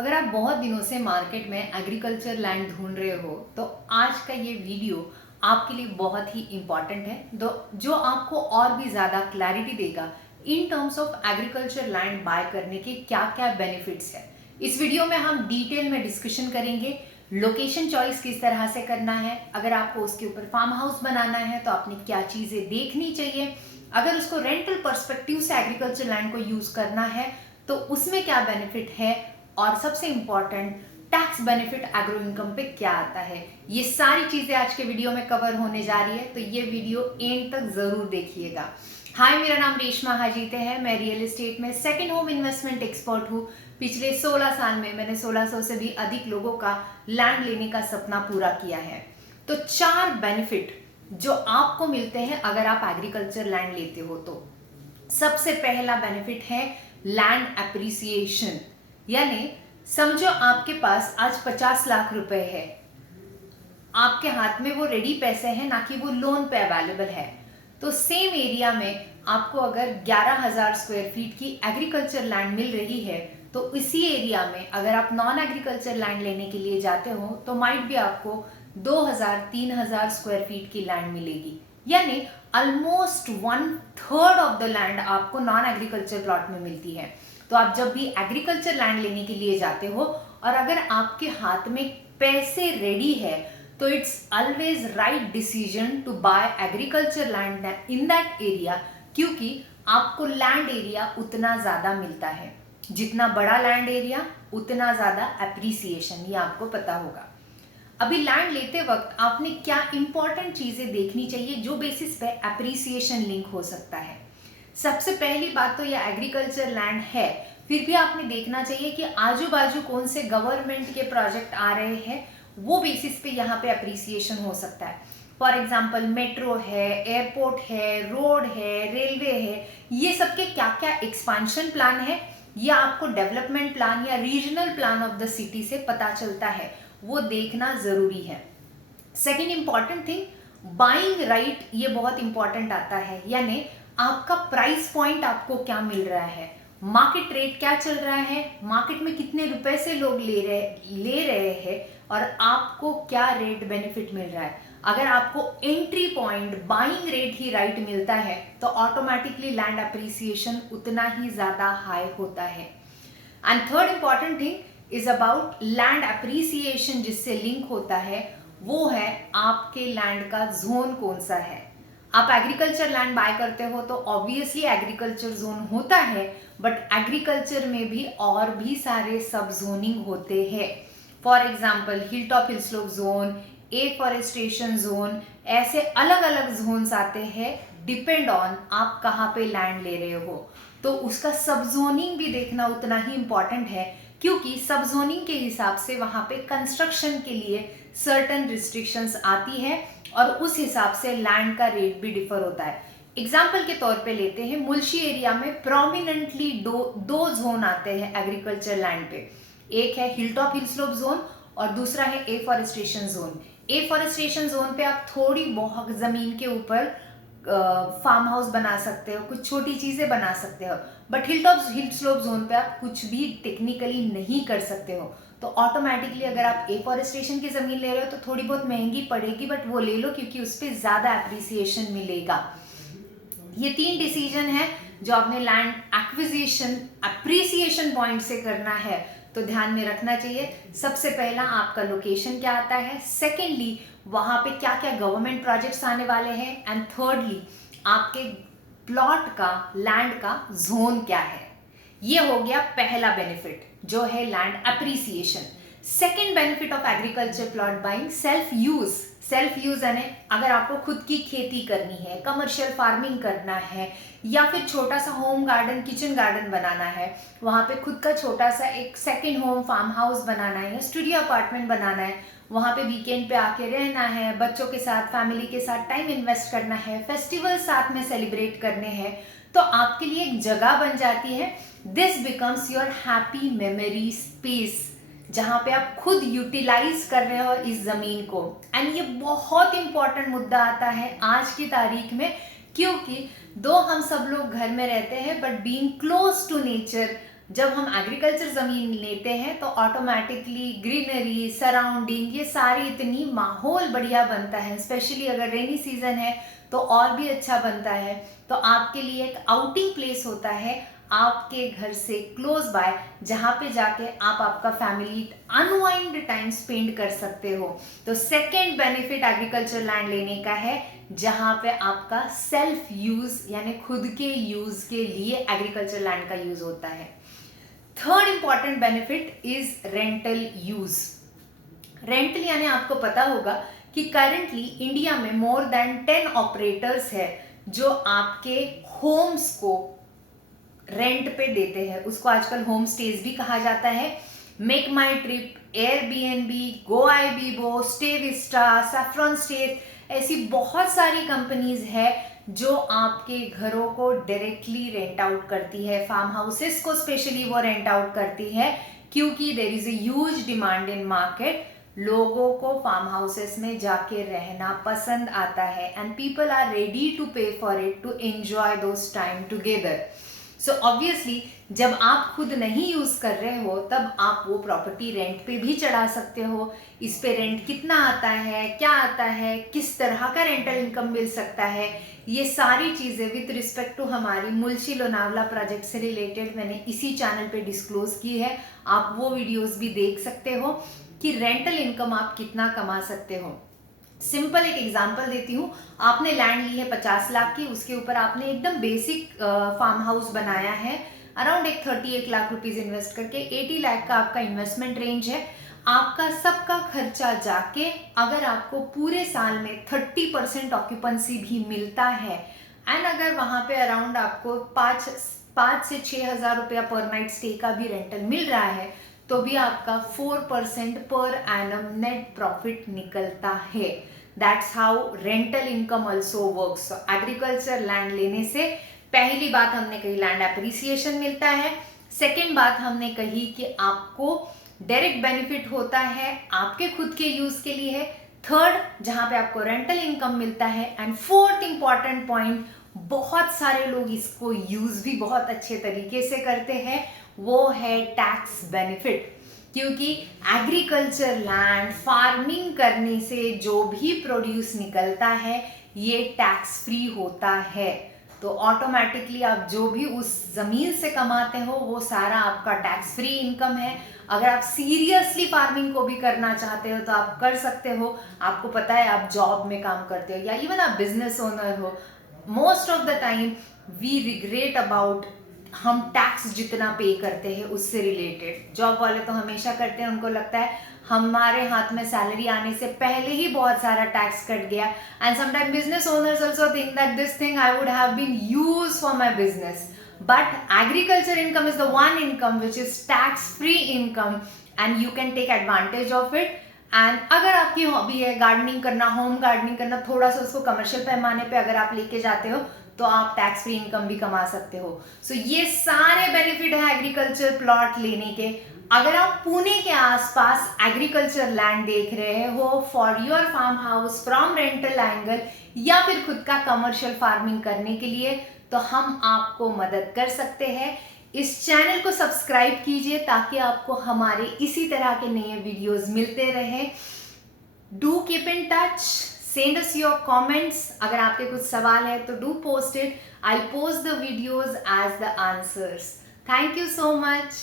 अगर आप बहुत दिनों से मार्केट में एग्रीकल्चर लैंड ढूंढ रहे हो तो आज का ये वीडियो आपके लिए बहुत ही इम्पॉर्टेंट है जो आपको और भी ज़्यादा क्लैरिटी देगा in terms of agriculture land buy करने के क्या क्या बेनिफिट्स है। इस वीडियो में हम डिटेल में डिस्कशन करेंगे। लोकेशन चॉइस किस तरह से करना है, अगर आपको उसके ऊपर फार्म हाउस बनाना है तो आपने क्या चीज़ें देखनी चाहिए, अगर उसको रेंटल पर्सपेक्टिव से एग्रीकल्चर लैंड को यूज़ करना है तो उसमें क्या बेनिफिट है, और सबसे important tax benefit agro income पे क्या आता है। ये सारी चीजें आज के वीडियो में कवर होने जा रही है, तो ये वीडियो एंड तक जरूर देखिएगा। हाय, मेरा नाम रेशमा हाजीते है। मैं रियल एस्टेट में सेकंड होम इन्वेस्टमेंट एक्सपर्ट हूँ। पिछले 16 साल में मैंने 1600 से भी अधिक लोगों का लैंड लेने का सपना पूरा किया है। तो 4 बेनिफिट जो आपको मिलते हैं अगर आप एग्रीकल्चर लैंड लेते हो तो सबसे पहला बेनिफिट है लैंड एप्रिसिएशन। यानी समझो आपके पास आज 50 लाख रुपए है, आपके हाथ में वो रेडी पैसे हैं, ना कि वो लोन पे अवेलेबल है। तो सेम एरिया में आपको अगर 11,000 स्क्वायर फीट की एग्रीकल्चर लैंड मिल रही है तो इसी एरिया में अगर आप नॉन एग्रीकल्चर लैंड लेने के लिए जाते हो तो माइट भी आपको 2,000-3,000 स्क्वायर फीट की लैंड मिलेगी। यानी ऑलमोस्ट 1/3 ऑफ द लैंड आपको नॉन एग्रीकल्चर प्लॉट में मिलती है। तो आप जब भी एग्रीकल्चर लैंड लेने के लिए जाते हो और अगर आपके हाथ में पैसे रेडी है तो it's always right decision to buy agriculture land in that area, क्योंकि आपको लैंड एरिया उतना ज्यादा मिलता है। जितना बड़ा लैंड एरिया उतना ज्यादा एप्रिसिएशन, ये आपको पता होगा। अभी लैंड लेते वक्त आपने क्या इंपॉर्टेंट चीजें देखनी चाहिए जो बेसिस पे एप्रिसिएशन लिंक हो सकता है। सबसे पहली बात तो ये एग्रीकल्चर लैंड है, फिर भी आपने देखना चाहिए कि आजू बाजू कौन से गवर्नमेंट के प्रोजेक्ट आ रहे हैं, वो बेसिस पे यहाँ पे अप्रिसिएशन हो सकता है। फॉर एग्जाम्पल मेट्रो है, एयरपोर्ट है, रोड है, रेलवे है, ये सबके क्या क्या एक्सपांशन प्लान है, या आपको डेवलपमेंट प्लान या regional plan of the city से पता चलता है, वो देखना जरूरी है। Second important thing, buying right, ये बहुत इंपॉर्टेंट आता है। यानी आपका प्राइस पॉइंट आपको क्या मिल रहा है, मार्केट रेट क्या चल रहा है, मार्केट में कितने रुपए से लोग ले रहे हैं, और आपको क्या रेट बेनिफिट मिल रहा है। अगर आपको एंट्री पॉइंट बाइंग रेट ही राइट मिलता है तो ऑटोमेटिकली लैंड अप्रिसिएशन उतना ही ज्यादा हाई होता है। And third important thing is about land appreciation, जिससे लिंक होता है वो है आपके लैंड का जोन कौन सा है। आप एग्रीकल्चर लैंड बाय करते हो तो ऑब्वियसली एग्रीकल्चर जोन होता है, बट एग्रीकल्चर में भी और भी सारे सब जोनिंग होते हैं। For example hill top hill slope zone, afforestation zone, ऐसे अलग अलग जोन्स आते हैं डिपेंड ऑन आप कहाँ पे लैंड ले रहे हो। तो उसका सब जोनिंग भी देखना उतना ही इंपॉर्टेंट है, क्योंकि सब जोनिंग के हिसाब से वहां पे कंस्ट्रक्शन के लिए सर्टन रिस्ट्रिक्शंस आती है और उस हिसाब से लैंड का रेट भी डिफर होता है। एग्जाम्पल के तौर पे लेते हैं, मुल्शी एरिया में प्रोमिनेंटली दो जोन आते हैं एग्रीकल्चर लैंड पे। एक है hill top hill slope zone और दूसरा है एफॉरेस्टेशन जोन। एफॉरेस्टेशन जोन पे आप थोड़ी बहुत जमीन के ऊपर फार्म हाउस बना सकते हो, कुछ छोटी चीजें बना सकते हो, but hill top hill slope zone पे आप कुछ भी टेक्निकली नहीं कर सकते हो। तो ऑटोमेटिकली अगर आप एफॉरेस्टेशन की जमीन ले रहे हो तो थोड़ी बहुत महंगी पड़ेगी, बट वो ले लो क्योंकि उस पर ज्यादा एप्रिसिएशन मिलेगा। ये 3 डिसीजन है जो आपने लैंड एक्विजिशन अप्रिसिएशन पॉइंट से करना है तो ध्यान में रखना चाहिए। सबसे पहला आपका लोकेशन क्या आता है, सेकेंडली वहां पे क्या क्या गवर्नमेंट प्रोजेक्ट्स आने वाले हैं, एंड थर्डली आपके प्लॉट का लैंड का जोन क्या है। ये हो गया पहला बेनिफिट जो है land appreciation. Second benefit of agriculture plot buying, self use. Self use यानी अगर आपको खुद की खेती करनी है, कमर्शियल फार्मिंग करना है, या फिर छोटा सा होम गार्डन किचन गार्डन बनाना है, वहां पे खुद का छोटा सा एक सेकेंड होम फार्म हाउस बनाना है, स्टूडियो अपार्टमेंट बनाना है, वहां पे वीकेंड पे आके रहना है, बच्चों के साथ फैमिली के साथ टाइम इन्वेस्ट करना है, फेस्टिवल साथ में सेलिब्रेट करने हैं, तो आपके लिए एक जगह बन जाती है। This becomes your happy memory space, जहां पे आप खुद यूटिलाइज कर रहे हो इस जमीन को। एंड ये बहुत इंपॉर्टेंट मुद्दा आता है आज की तारीख में, क्योंकि दो हम सब लोग घर में रहते हैं but being close to nature जब हम एग्रीकल्चर ज़मीन लेते हैं तो ऑटोमेटिकली ग्रीनरी सराउंडिंग ये सारी इतनी माहौल बढ़िया बनता है, स्पेशली अगर रेनी सीजन है तो और भी अच्छा बनता है। तो आपके लिए एक आउटिंग प्लेस होता है आपके घर से क्लोज बाय, जहाँ पे जाके आप आपका फैमिली अनवाइंड टाइम स्पेंड कर सकते हो। तो सेकेंड बेनिफिट एग्रीकल्चर लैंड लेने का है, जहाँ पे आपका सेल्फ यूज यानी खुद के यूज के लिए एग्रीकल्चर लैंड का यूज होता है। Third important benefit is rental use. Rental यानी आपको पता होगा कि करंटली इंडिया में मोर देन 10 ऑपरेटर्स है जो आपके होम्स को रेंट पे देते हैं। उसको आजकल होम स्टेज भी कहा जाता है। Make My Trip, Airbnb, Goibibo, Stay Vista, Saffron Stay, ऐसी बहुत सारी कंपनीज है जो आपके घरों को डायरेक्टली रेंट आउट करती है। फार्म हाउसेस को स्पेशली वो रेंट आउट करती है क्योंकि there is a huge demand in market. लोगों को फार्म हाउसेस में जाके रहना पसंद आता है and people are ready to pay for it to enjoy those time together. So obviously जब आप खुद नहीं यूज कर रहे हो तब आप वो प्रॉपर्टी रेंट पे भी चढ़ा सकते हो। इस पे रेंट कितना आता है, क्या आता है, किस तरह का रेंटल इनकम मिल सकता है, ये सारी चीज़ें विद रिस्पेक्ट टू हमारी मुल्शी लोनावला प्रोजेक्ट से रिलेटेड मैंने इसी चैनल पे डिस्क्लोज की है। आप वो वीडियोस भी देख सकते हो कि रेंटल इनकम आप कितना कमा सकते हो। सिंपल एक एग्जांपल देती हूँ। आपने लैंड ली है 50 लाख की, उसके ऊपर आपने एकदम बेसिक फार्म हाउस बनाया है, अराउंड एक 31 लाख रुपीज इन्वेस्ट करके 80 लाख का आपका इन्वेस्टमेंट रेंज है। आपका सबका खर्चा जाके अगर आपको पूरे साल में 30% ऑक्यूपेंसी भी मिलता है एंड अगर वहां पे अराउंड आपको 5 से 6 हज़ार रुपया पर नाइट स्टे का भी रेंटल मिल रहा है तो भी आपका 4% पर एनम नेट प्रॉफिट निकलता है। That's how rental income also works. Agriculture land लेने से पहली बात हमने कही लैंड एप्रिसिएशन मिलता है। सेकेंड बात हमने कही कि आपको डायरेक्ट बेनिफिट होता है आपके खुद के यूज के लिए है। थर्ड जहां पे आपको रेंटल इनकम मिलता है। एंड फोर्थ इंपॉर्टेंट पॉइंट, बहुत सारे लोग इसको यूज भी बहुत अच्छे तरीके से करते हैं, वो है टैक्स बेनिफिट। क्योंकि एग्रीकल्चर लैंड फार्मिंग करने से जो भी प्रोड्यूस निकलता है ये टैक्स फ्री होता है। तो ऑटोमेटिकली आप जो भी उस जमीन से कमाते हो वो सारा आपका टैक्स फ्री इनकम है। अगर आप सीरियसली फार्मिंग को भी करना चाहते हो तो आप कर सकते हो। आपको पता है आप जॉब में काम करते हो या इवन आप बिजनेस ओनर हो, most of the time we regret about हम टैक्स जितना पे करते हैं उससे रिलेटेड। जॉब वाले तो हमेशा करते हैं, उनको लगता है हमारे हाथ में सैलरी आने से पहले ही बहुत सारा टैक्स कट गया। And sometime business owners also think that this thing I would have been used for my business, but agriculture income is the one income which is tax free income and you can take advantage of it. And अगर आपकी hobby है gardening करना, home gardening करना, थोड़ा सा उसको commercial पैमाने पे अगर आप लेके जाते हो तो आप टैक्स फ्री इनकम भी कमा सकते हो। सो ये सारे बेनिफिट है एग्रीकल्चर प्लॉट लेने के। अगर आप पुणे के आसपास एग्रीकल्चर लैंड देख रहे हो for your farm house from rental angle या फिर खुद का कमर्शियल फार्मिंग करने के लिए, तो हम आपको मदद कर सकते हैं। इस चैनल को सब्सक्राइब कीजिए ताकि आपको हमारे इसी तरह के नए वीडियोस मिलते रहे। Do keep in touch, send us your comments। अगर आपके कुछ सवाल है तो do post it, I'll post the videos as the answers। Thank you so much।